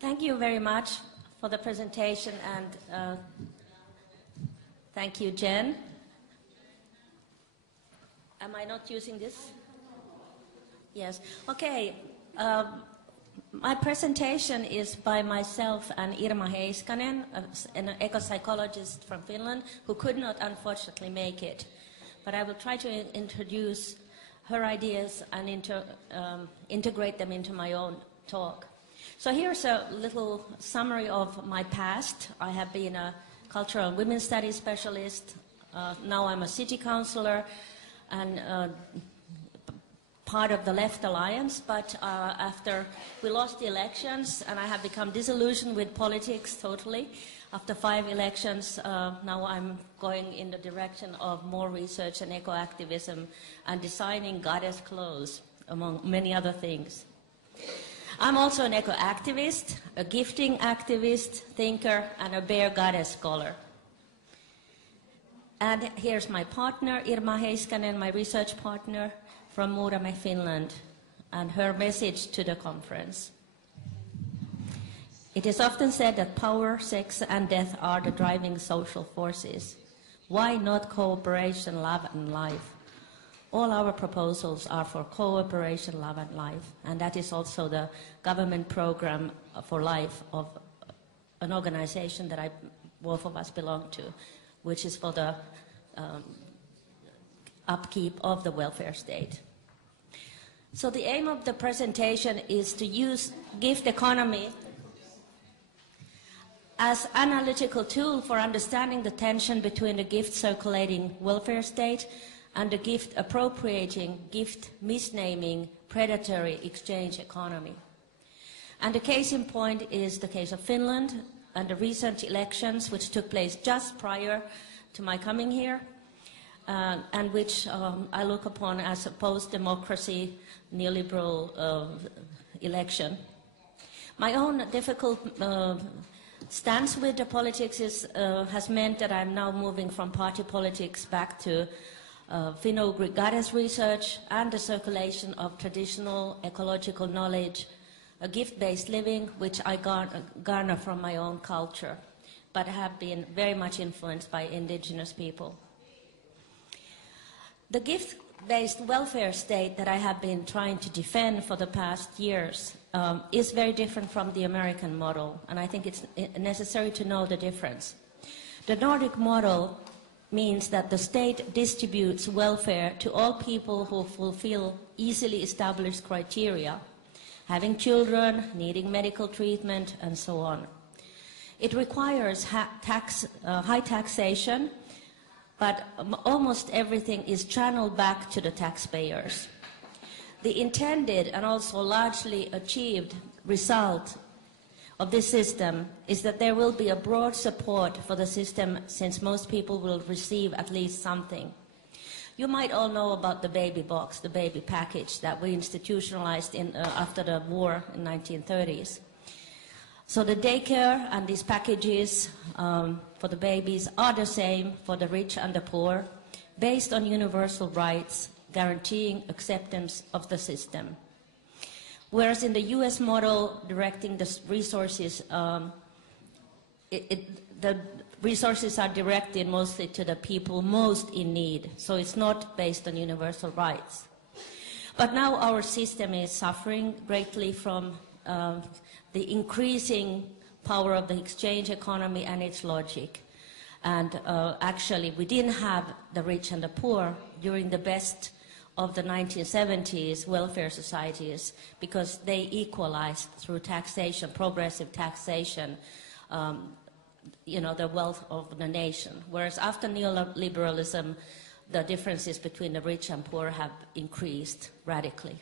Thank you very much for the presentation, and thank you, Jen. Am I not using this? Yes. Okay. My presentation is by myself and Irma Heiskanen, an eco-psychologist from Finland, who could not unfortunately make it. But I will try to introduce her ideas and integrate them into my own talk. So here's a little summary of my past. I have been a cultural and women's studies specialist. Now I'm a city councillor and part of the Left Alliance, but after we lost the elections and I have become disillusioned with politics totally, after 5 elections, now I'm going in the direction of more research and eco-activism and designing goddess clothes, among many other things. I'm also an eco-activist, a gifting activist, thinker, and a bear goddess scholar. And here's my partner, Irma Heiskanen, my research partner from Muurame, Finland, and her message to the conference. It is often said that power, sex, and death are the driving social forces. Why not cooperation, love, and life? All our proposals are for cooperation, love, and life, and that is also the government program for life of an organization that both of us belong to, which is for the upkeep of the welfare state. So the aim of the presentation is to use gift economy as an analytical tool for understanding the tension between the gift circulating welfare state and the gift appropriating, gift misnaming, predatory exchange economy. And the case in point is the case of Finland and the recent elections which took place just prior to my coming here, and which I look upon as a post-democracy neoliberal election. My own difficult stance with the politics has meant that I'm now moving from party politics back to Finno-Ugric goddess research and the circulation of traditional ecological knowledge, a gift-based living, which I garner from my own culture, but have been very much influenced by indigenous people. The gift-based welfare state that I have been trying to defend for the past years is very different from the American model, and I think it's necessary to know the difference. The Nordic model means that the state distributes welfare to all people who fulfill easily established criteria, having children, needing medical treatment, and so on. It requires high taxation, but almost everything is channeled back to the taxpayers. The intended and also largely achieved result of this system is that there will be a broad support for the system, since most people will receive at least something. You might all know about the baby box, the baby package that we institutionalized after the war in the 1930s. So the daycare and these packages for the babies are the same for the rich and the poor, based on universal rights, guaranteeing acceptance of the system. Whereas in the US model, directing the resources, the resources are directed mostly to the people most in need, so it's not based on universal rights. But now our system is suffering greatly from the increasing power of the exchange economy and its logic. And actually, we didn't have the rich and the poor during the best of the 1970s welfare societies, because they equalized through taxation, progressive taxation, the wealth of the nation. Whereas after neoliberalism, the differences between the rich and poor have increased radically.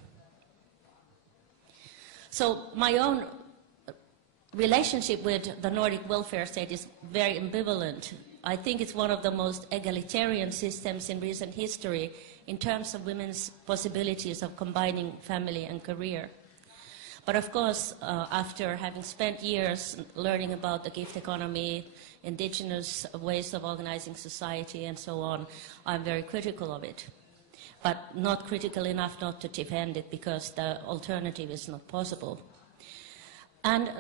So my own relationship with the Nordic welfare state is very ambivalent. I think it's one of the most egalitarian systems in recent history in terms of women's possibilities of combining family and career. But of course, after having spent years learning about the gift economy, indigenous ways of organizing society and so on, I'm very critical of it. But not critical enough not to defend it, because the alternative is not possible. And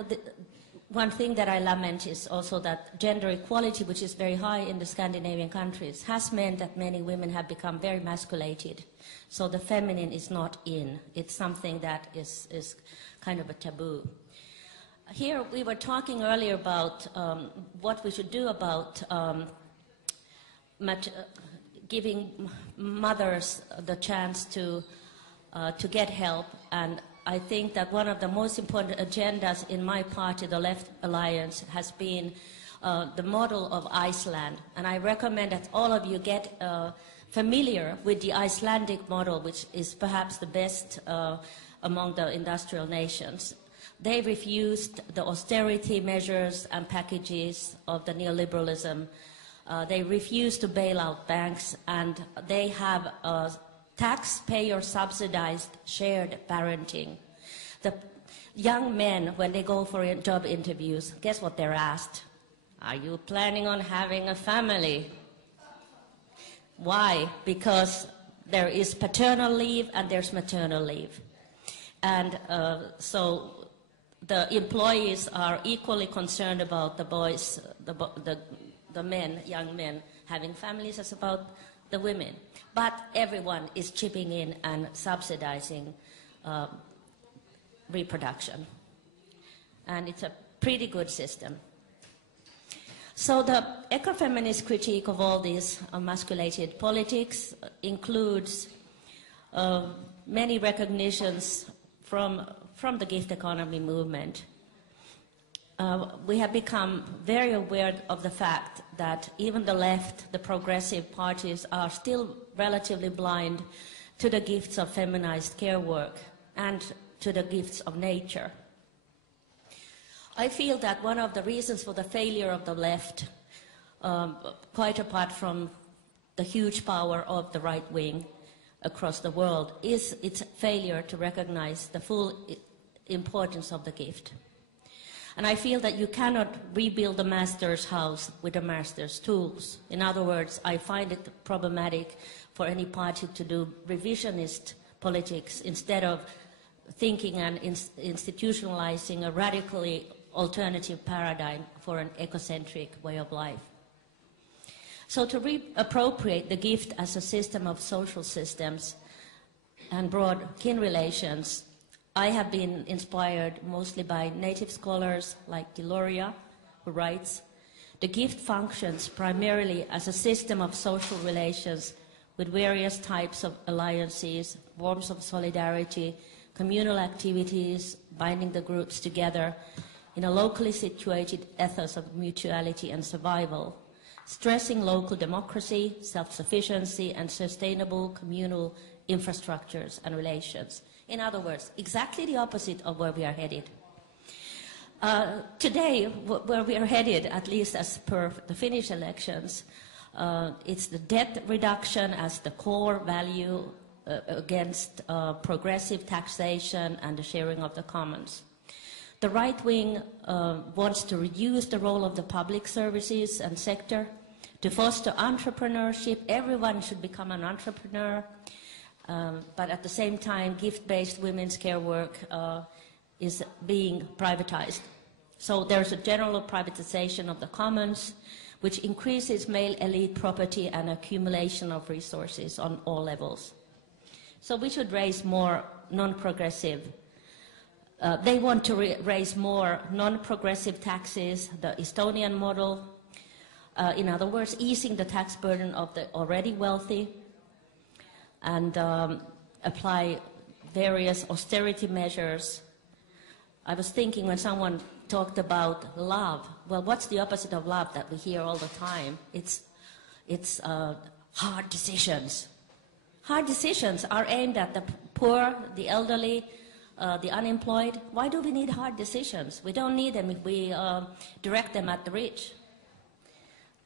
one thing that I lament is also that gender equality, which is very high in the Scandinavian countries, has meant that many women have become very masculated. So the feminine is not in. It's something that is kind of a taboo. Here we were talking earlier about what we should do about giving mothers the chance to get help, and I think that one of the most important agendas in my party, the Left Alliance, has been the model of Iceland. And I recommend that all of you get familiar with the Icelandic model, which is perhaps the best among the industrial nations. They refused the austerity measures and packages of the neoliberalism. They refused to bail out banks, and they have taxpayer subsidized shared parenting. The young men, when they go for job interviews, guess what they're asked? Are you planning on having a family? Why? Because there is paternal leave and there's maternal leave. And so the employees are equally concerned about the boys, the men, young men, having families as about the women. But everyone is chipping in and subsidizing reproduction. And it's a pretty good system. So the ecofeminist critique of all these emasculated politics includes many recognitions from the gift economy movement. We have become very aware of the fact that even the left, the progressive parties, are still relatively blind to the gifts of feminized care work and to the gifts of nature. I feel that one of the reasons for the failure of the left, quite apart from the huge power of the right wing across the world, is its failure to recognize the full importance of the gift. And I feel that you cannot rebuild the master's house with the master's tools. In other words, I find it problematic for any party to do revisionist politics instead of thinking and institutionalizing a radically alternative paradigm for an ecocentric way of life. So to reappropriate the gift as a system of social systems and broad kin relations, I have been inspired mostly by native scholars like Deloria, who writes, "The gift functions primarily as a system of social relations with various types of alliances, forms of solidarity, communal activities, binding the groups together in a locally situated ethos of mutuality and survival, stressing local democracy, self-sufficiency, and sustainable communal infrastructures and relations." In other words, exactly the opposite of where we are headed. Today, where we are headed, at least as per the Finnish elections, it's the debt reduction as the core value against progressive taxation and the sharing of the commons. The right wing wants to reduce the role of the public services and sector, to foster entrepreneurship. Everyone should become an entrepreneur. But at the same time, gift-based women's care work is being privatized. So there's a general privatization of the commons, which increases male elite property and accumulation of resources on all levels. So we should raise more non-progressive. They want to raise more non-progressive taxes, the Estonian model. In other words, easing the tax burden of the already wealthy, and apply various austerity measures. I was thinking when someone talked about love, well, what's the opposite of love that we hear all the time? It's hard decisions. Hard decisions are aimed at the poor, the elderly, the unemployed. Why do we need hard decisions? We don't need them if we direct them at the rich.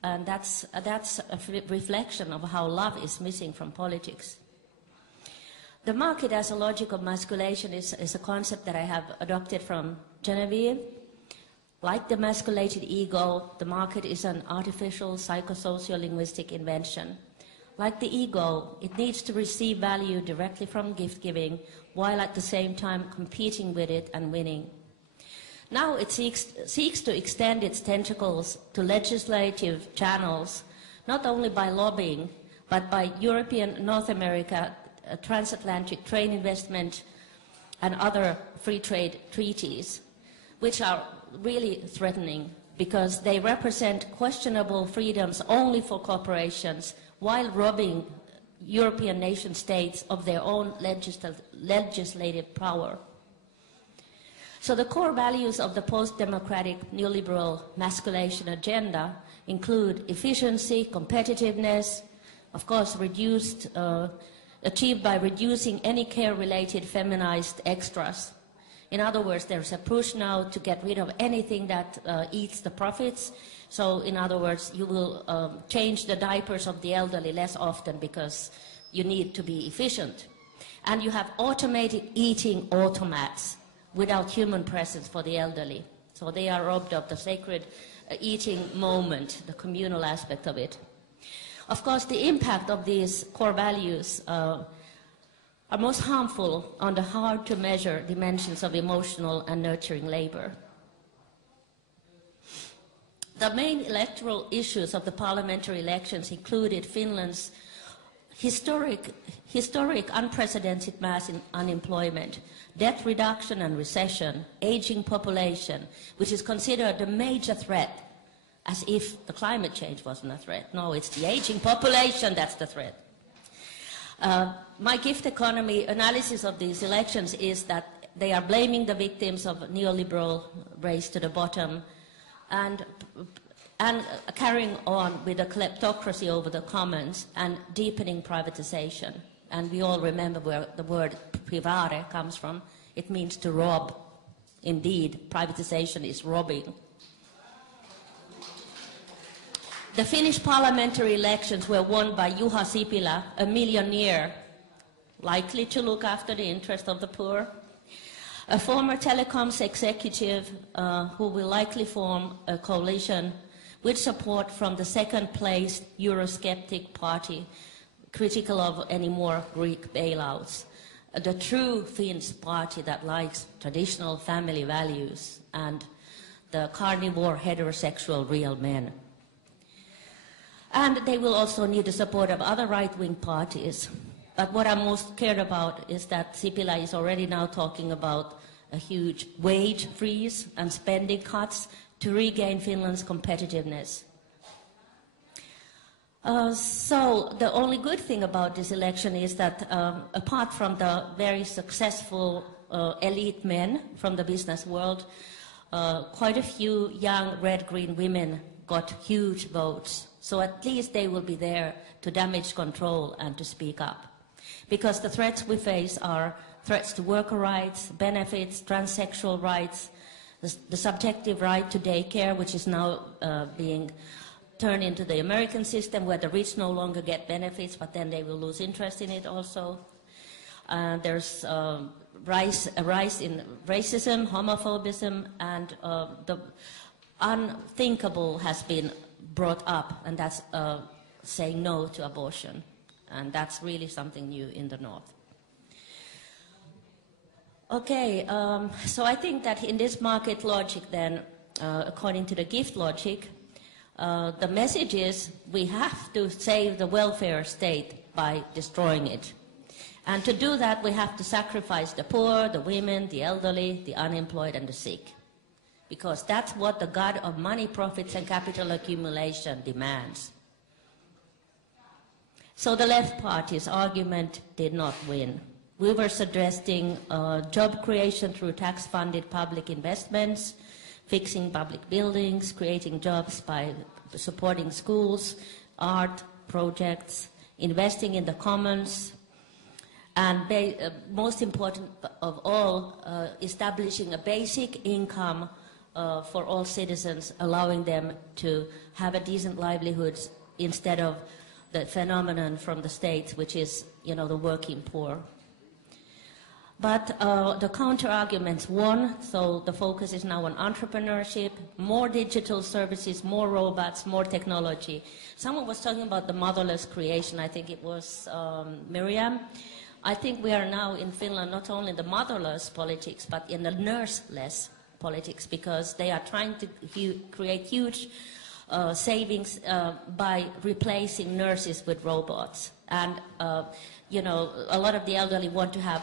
And that's a reflection of how love is missing from politics. The market as a logic of masculation is a concept that I have adopted from Genevieve. Like the masculated ego, the market is an artificial psychosocial-linguistic invention. Like the ego, it needs to receive value directly from gift-giving, while at the same time competing with it and winning. Now it seeks to extend its tentacles to legislative channels, not only by lobbying, but by European, North America, transatlantic trade investment, and other free trade treaties, which are really threatening because they represent questionable freedoms only for corporations while robbing European nation states of their own legislative power. So the core values of the post-democratic neoliberal masculation agenda include efficiency, competitiveness, of course achieved by reducing any care-related feminized extras. In other words, there's a push now to get rid of anything that eats the profits. So in other words, you will change the diapers of the elderly less often because you need to be efficient. And you have automated eating automats without human presence for the elderly. So they are robbed of the sacred eating moment, the communal aspect of it. Of course, the impact of these core values are most harmful on the hard-to-measure dimensions of emotional and nurturing labor. The main electoral issues of the parliamentary elections included Finland's historic unprecedented mass in unemployment, debt reduction and recession, aging population, which is considered a major threat, as if the climate change wasn't a threat. No, it's the aging population that's the threat. My gift economy analysis of these elections is that they are blaming the victims of neoliberal race to the bottom and carrying on with a kleptocracy over the commons and deepening privatization. And we all remember where the word privare comes from. It means to rob. Indeed, privatization is robbing. The Finnish parliamentary elections were won by Juha Sipilä, a millionaire, likely to look after the interest of the poor, a former telecoms executive who will likely form a coalition with support from the second-place Eurosceptic party, critical of any more Greek bailouts, the true Finns party that likes traditional family values, and the carnivore heterosexual real men. And they will also need the support of other right-wing parties. But what I'm most cared about is that Sipilä is already now talking about a huge wage freeze and spending cuts to regain Finland's competitiveness. So the only good thing about this election is that apart from the very successful elite men from the business world, quite a few young red-green women got huge votes. So at least they will be there to damage control and to speak up. Because the threats we face are threats to worker rights, benefits, transsexual rights, the subjective right to daycare, which is now being turned into the American system where the rich no longer get benefits, but then they will lose interest in it also. There's a rise in racism, homophobism, and the unthinkable has been brought up, and that's saying no to abortion. And that's really something new in the North. Okay, so I think that in this market logic then, according to the gift logic, the message is we have to save the welfare state by destroying it. And to do that, we have to sacrifice the poor, the women, the elderly, the unemployed, and the sick. Because that's what the god of money, profits, and capital accumulation demands. So the left party's argument did not win. We were suggesting job creation through tax-funded public investments, fixing public buildings, creating jobs by supporting schools, art projects, investing in the commons, and most important of all, establishing a basic income for all citizens, allowing them to have a decent livelihood instead of the phenomenon from the States, which is, you know, the working poor. But the counter-arguments won, so the focus is now on entrepreneurship, more digital services, more robots, more technology. Someone was talking about the motherless creation, I think it was Miriam. I think we are now in Finland not only in the motherless politics, but in the nurseless politics, because they are trying to create huge savings by replacing nurses with robots. And you know, a lot of the elderly want to have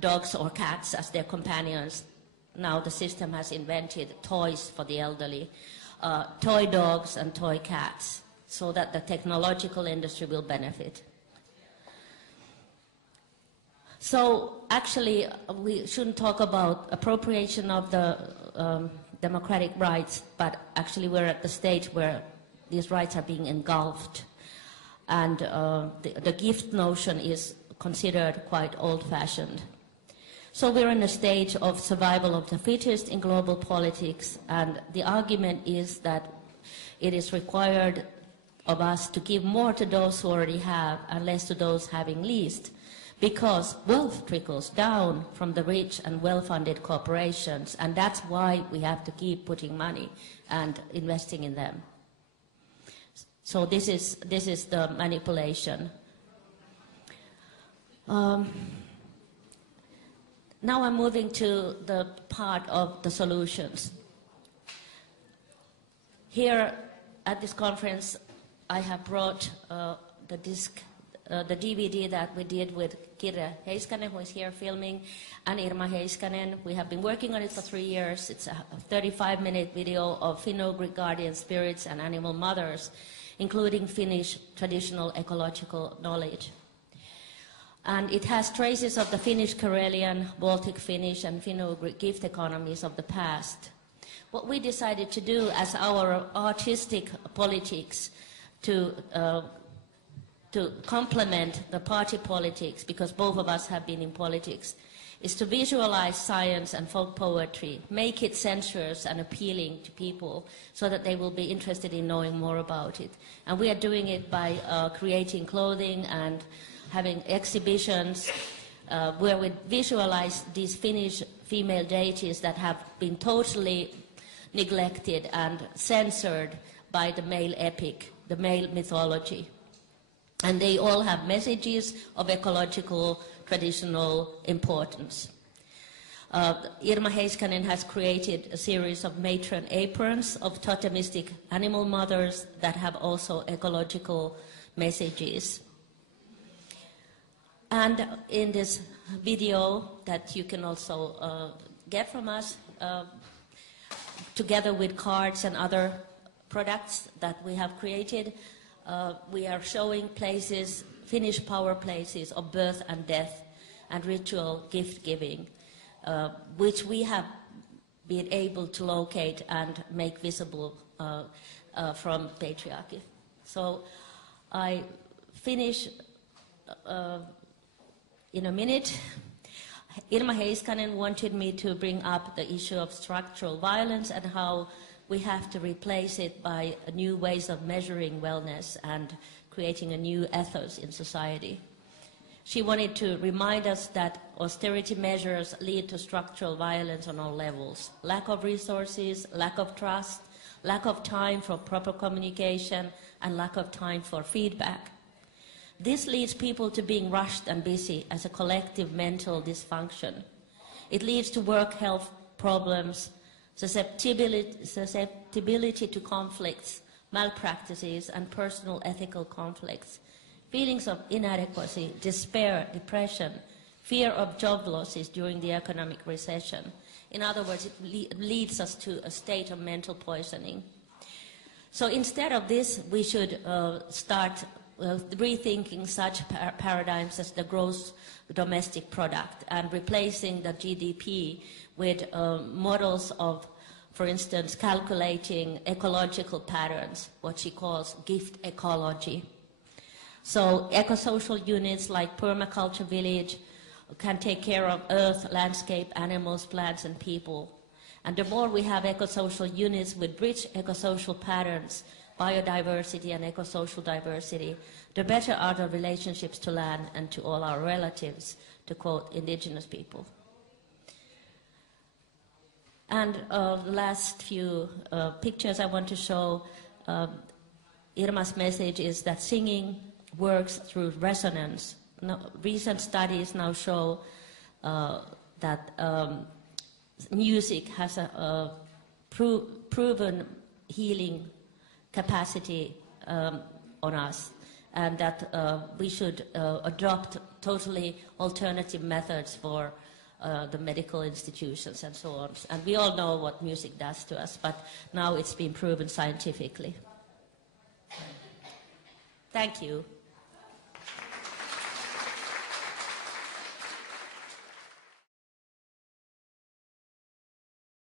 dogs or cats as their companions. Now the system has invented toys for the elderly, toy dogs and toy cats, so that the technological industry will benefit. So actually, we shouldn't talk about appropriation of the democratic rights, but actually we're at the stage where these rights are being engulfed. And the gift notion is considered quite old-fashioned. So we're in a stage of survival of the fittest in global politics, and the argument is that it is required of us to give more to those who already have and less to those having least, because wealth trickles down from the rich and well-funded corporations, and that's why we have to keep putting money and investing in them. So this is the manipulation. Now I'm moving to the part of the solutions. Here at this conference, I have brought the DVD that we did with Kaarina Kailo, who is here filming, and Irma Heiskanen. We have been working on it for 3 years. It's a 35-minute video of Finnish guardian spirits and animal mothers, including Finnish traditional ecological knowledge. And it has traces of the Finnish Karelian, Baltic Finnish, and Finno-Ugric gift economies of the past. What we decided to do as our artistic politics to complement the party politics, because both of us have been in politics, is to visualize science and folk poetry, make it sensuous and appealing to people so that they will be interested in knowing more about it. And we are doing it by creating clothing and having exhibitions where we visualize these Finnish female deities that have been totally neglected and censored by the male epic, the male mythology. And they all have messages of ecological, traditional importance. Irma Heiskanen has created a series of matron aprons of totemistic animal mothers that have also ecological messages. And in this video that you can also get from us, together with cards and other products that we have created, we are showing places, Finnish power places of birth and death and ritual gift giving, which we have been able to locate and make visible from patriarchy. So I finish in a minute. Irma Heiskanen wanted me to bring up the issue of structural violence and how we have to replace it by new ways of measuring wellness and creating a new ethos in society. She wanted to remind us that austerity measures lead to structural violence on all levels. Lack of resources, lack of trust, lack of time for proper communication, and lack of time for feedback. This leads people to being rushed and busy as a collective mental dysfunction. It leads to work health problems, susceptibility to conflicts, malpractices, and personal ethical conflicts, feelings of inadequacy, despair, depression, fear of job losses during the economic recession. In other words, it leads us to a state of mental poisoning. So instead of this, we should start rethinking such paradigms as the gross domestic product and replacing the GDP with models of, for instance, calculating ecological patterns, what she calls gift ecology. So eco-social units like permaculture village can take care of earth, landscape, animals, plants, and people. And the more we have eco-social units with rich eco-social patterns, biodiversity and eco-social diversity, the better are the relationships to land and to all our relatives, to quote indigenous people. And the last few pictures I want to show, Irma's message is that singing works through resonance. Recent studies now show that music has a proven healing capacity on us, and that we should adopt totally alternative methods for the medical institutions and so on. And we all know what music does to us, but now it's been proven scientifically. Thank you.